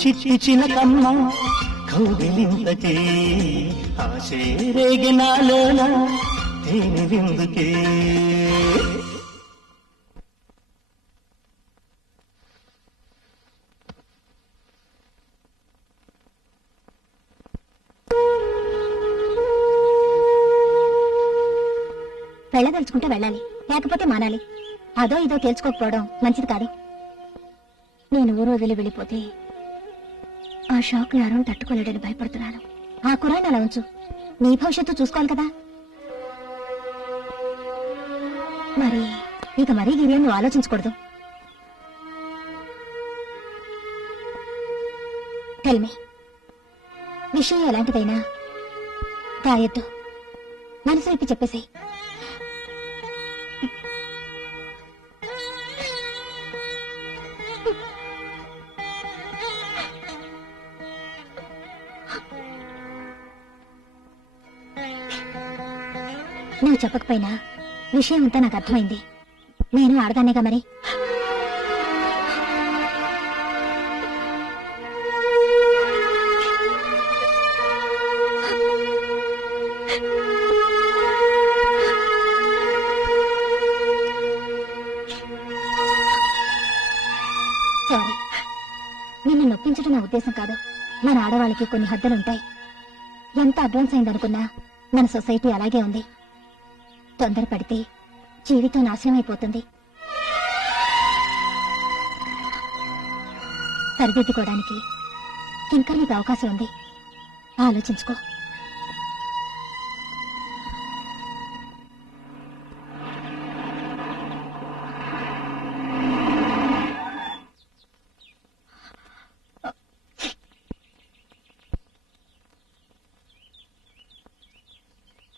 చిట్టి చిలకమ్మ కౌగిలింతకే ఆశే రేగినాలోన తేనె విందుకే. వెళ్ళదలుచుకుంటే వెళ్ళాలి, లేకపోతే మానాలి. అదో ఇదో తేల్చుకోకపోవడం మంచిది కాదు. నేను ఊరు వదిలి వెళ్ళిపోతే ఆ షాక్ ని అరుణ్ తట్టుకోలేడని భయపడుతున్నాను. ఆ కురాన్ని అలా ఉంచు, నీ భవిష్యత్తు చూసుకోవాలి కదా. మరి ఇక మరీ గిరియం నువ్వు ఆలోచించకూడదు. టెల్ మీ, విషయం ఎలాంటిదైనా దాయొద్దు, మనసు విప్పి చెప్పేసేయ్. నువ్వు చెప్పకపోయినా విషయం అంతా నాకు అర్థమైంది. నేను ఆడదానేగా మరి. సారీ, నిన్ను నొప్పించడం నా ఉద్దేశం కాదు. మన ఆడవాళ్ళకి కొన్ని హద్దులుంటాయి. ఎంత అడ్వాన్స్ అయిందనుకున్నా మన సొసైటీ అలాగే ఉంది. తొందరపడితే జీవితం నాశనం అయిపోతుంది. సరిదిద్దుకోవడానికి ఇంకా నీకు అవకాశం ఉంది, ఆలోచించుకో.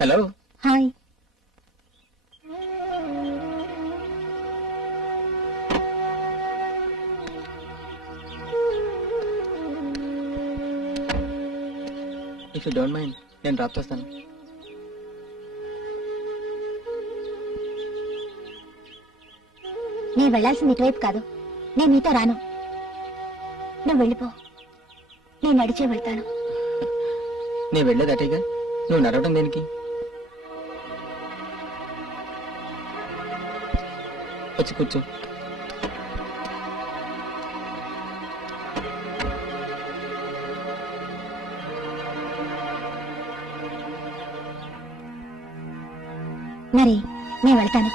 Hello. Hi. If you don't mind నేను డ్రాప్ చేస్తాను. నేను వెళ్లాల్సింది ఇటువైపు కాదు. నేను మీతో రాను. నువ్వు వెళ్ళిపో, నేను నడిచే వెళ్తాను. నేను వెళ్ళేది అటేగా, నువ్వు నడవడం దేనికి? వచ్చి కూర్చో. మరి నేను వెళ్తాను.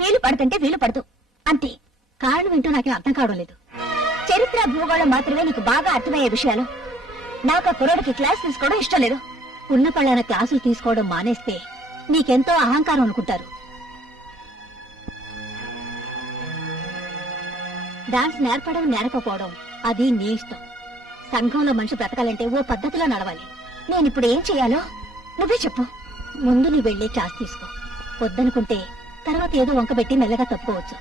వీలు పడుతుంటే వీలు పడదు అంతే. కారణం ఏంటో నాకేం అర్థం కావడం లేదు. చరిత్ర భూగోళం మాత్రమే నీకు బాగా అర్థమయ్యే విషయాలు. నాకు ఆ కుర్రాడికి క్లాస్ తీసుకోవడం ఇష్టం లేదు. ఉన్న పళ్ళన క్లాసులు తీసుకోవడం మానేస్తే నీకెంతో అహంకారం అనుకుంటారు. డాన్స్ నేర్పడం నేర్పకపోవడం అది నీ ఇష్టం. సంఘంలో మనిషి బ్రతకాలంటే ఓ పద్ధతిలో నడవాలి. నేనిప్పుడు ఏం చెయ్యాలో నువ్వే చెప్పు. ముందు నీ వెళ్ళి క్లాస్ తీసుకో. వద్దనుకుంటే తర్వాత ఏదో వంకబెట్టి మెల్లగా తప్పుకోవచ్చు.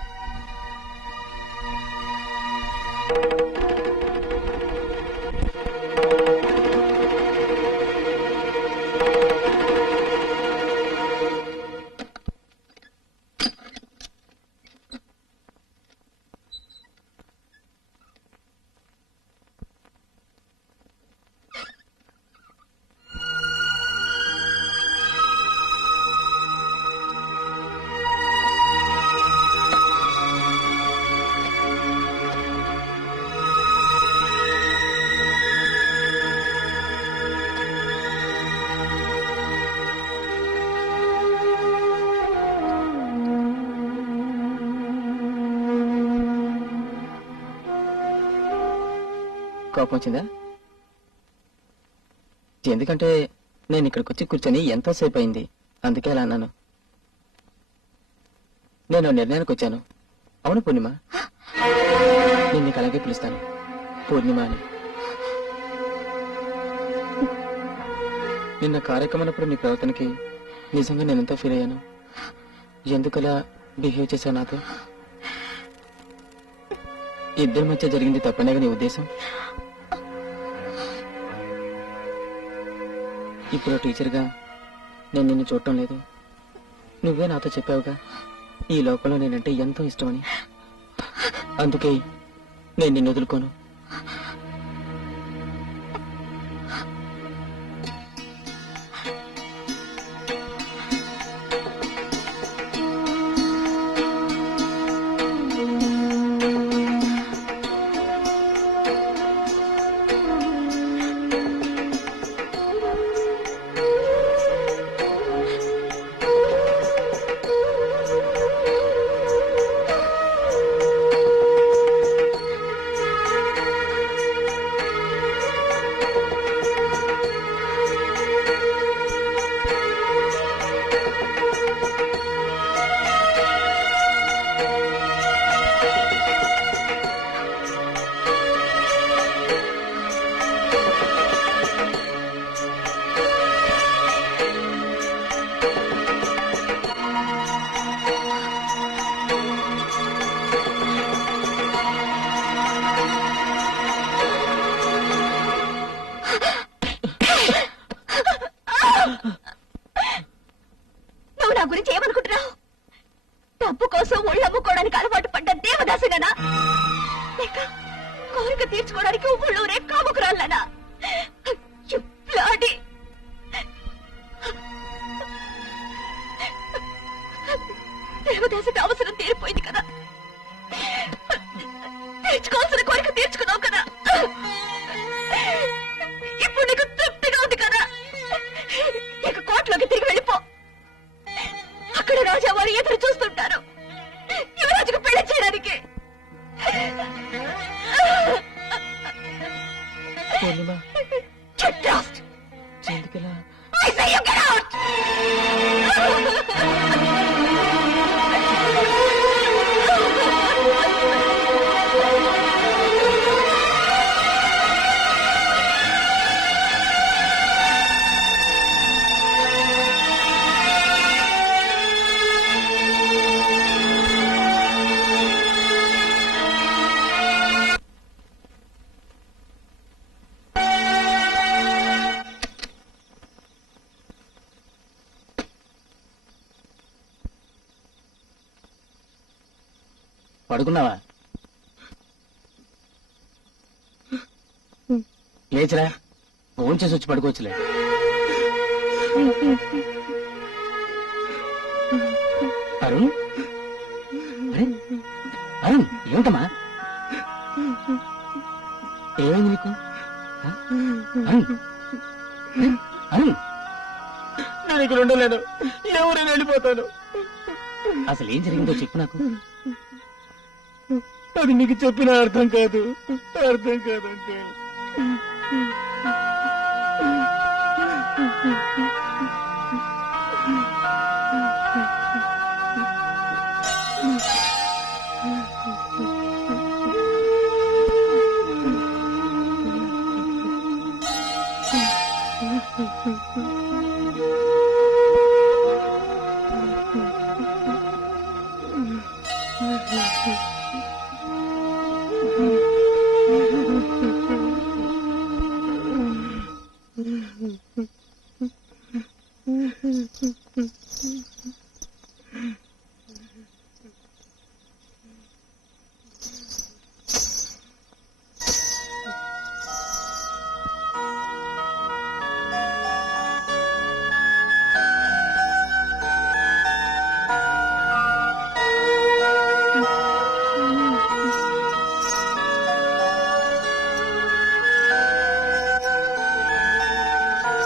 కోపం వచ్చిందా? ఎందుకంటే నేను ఇక్కడికి వచ్చి కూర్చొని ఎంతోసేపు అయింది, అందుకే అలా అన్నాను. నేను నిర్ణయానికి వచ్చాను. అవును పూర్ణిమ, నేను నీకు అలాగే పిలుస్తాను, పూర్ణిమ అని. నిన్న కార్యక్రమప్పుడు నీ ప్రవర్తనకి నిజంగా నేను ఎంతో ఫీల్ అయ్యాను. ఎందుకలా బిహేవ్ చేశావు నాతో? ఇద్దరి మధ్య జరిగింది తప్పనేగా నీ ఉద్దేశం? ఇప్పుడు టీచర్గా నేను నిన్ను చూడటం లేదు. నువ్వే నాతో చెప్పావుగా ఈ లోకంలో నేనంటే ఎంతో ఇష్టమని. అందుకే నేను నిన్ను వదులుకోను. నా గురించి ఏమనుకుంటున్నావు? డబ్బు కోసం ఒళ్ళమ్ముకోవడానికి అలవాటు పడ్డ దేవదాసుగానా, లేక కోరిక తీర్చుకోవడానికి ఊళ్ళూరే కాముకురాళ్ళనా? దేవదాసుకి అవసరం తీరిపోయింది కదా, తీర్చుకోవాల్సిన కోరిక తీర్చుకున్నావు కదా, ఇప్పుడు నీకు తృప్తిగా ఉంది కదా. ఇక కోర్టులోకి తిరిగి వెళ్ళిపో. అక్కడ రాజా వారు ఎదురు చూస్తుంటారు యువరాజుకు పెళ్లి చేయడానికి. I say you get out! పడుకున్నావా? లేచరా, ఫోన్ చేసి వచ్చి పడుకోవచ్చులే. అరుణ్, అరుణ్ ఏమిటమ్మా? ఏమైంది నీకు? అరుణ్, అరుణ్, నేను ఇక్కడ ఉండలేను, ఎవరైనా వెళ్ళిపోతాను. అసలు ఏం జరిగిందో చెప్పు నాకు. అది నీకు చెప్పిన అర్థం కాదు, అర్థం కాదు అంతే.